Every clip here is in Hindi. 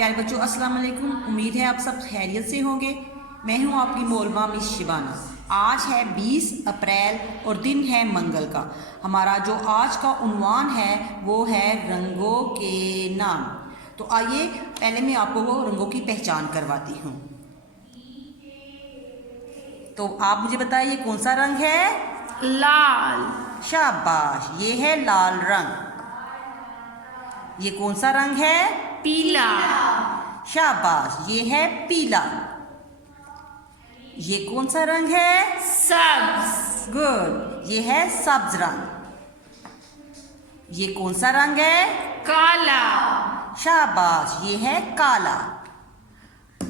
प्यारे बच्चों अस्सलाम वालेकुम। उम्मीद है आप सब खैरियत से होंगे। मैं हूं आपकी मौलवा मिस शिबाना। आज है 20 अप्रैल और दिन है मंगल का। हमारा जो आज का उन्वान है वो है रंगों के नाम। तो आइए पहले मैं आपको वो रंगों की पहचान करवाती हूँ। तो आप मुझे बताइए कौन सा रंग है? लाल। शाबाश, ये है लाल रंग। ये कौन सा रंग है? पीला। शाबाश, ये है पीला। ये कौन सा रंग है? सब्ज। गुड, ये है सब्ज रंग। ये कौन सा रंग है? काला। शाबाश, ये है काला।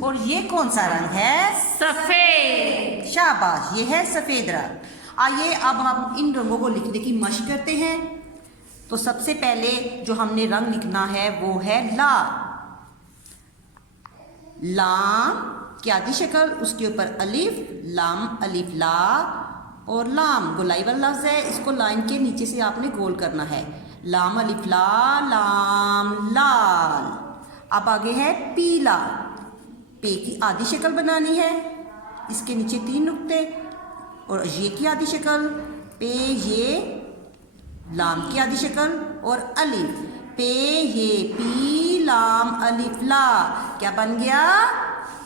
और ये कौन सा रंग है? सफेद। शाबाश, ये है सफेद रंग। आइए अब हम इन रंगों को लिखने की मशक करते हैं। तो सबसे पहले जो हमने रंग लिखना है वो है लाल। लाम की आधी शक्ल, उसके ऊपर अलिफ, लाम अलिफ ला, और लाम गोलाई वाला लफ्ज है, इसको लाइन के नीचे से आपने गोल करना है। लाम अलिफ ला, लाम लाल। अब आगे है पीला। पे की आधी शक्ल बनानी है, इसके नीचे 3 नुक्ते, और ये की आधी शक्ल, पे ये, लाम की आधी शक्ल और अलिफ, पे ये पी लाम अलिफ ला। क्या बन गया?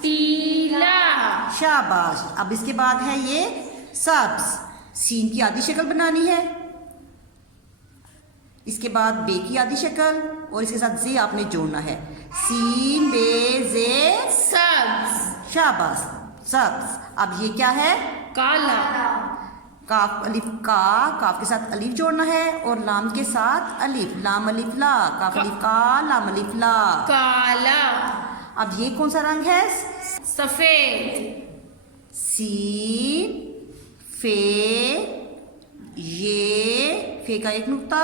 पीला। शाबाश। अब इसके बाद है ये सब्ज। सीन की आधी शक्ल बनानी है, इसके बाद बे की आधी शक्ल, और इसके साथ जे आपने जोड़ना है। सीन बे जे सब्ज। शाबाश, सब्ज। अब ये क्या है? काला। काफ अलिफ का, काफ के साथ अलिफ जोड़ना है, और लाम के साथ अलिफ, लाम अलिफ ला, काफ अलिफ का, लाम अलिफ ला। काला। अब ये कौन सा रंग है? सफेद। सीन फे, ये फे का एक नुक्ता,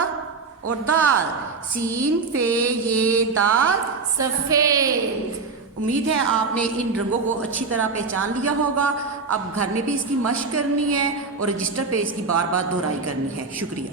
और दाल, सीन फे ये दाल सफेद। उम्मीद है आपने इन रंगों को अच्छी तरह पहचान लिया होगा। अब घर में भी इसकी मशक करनी है और रजिस्टर पे इसकी बार बार दोहराई करनी है। शुक्रिया।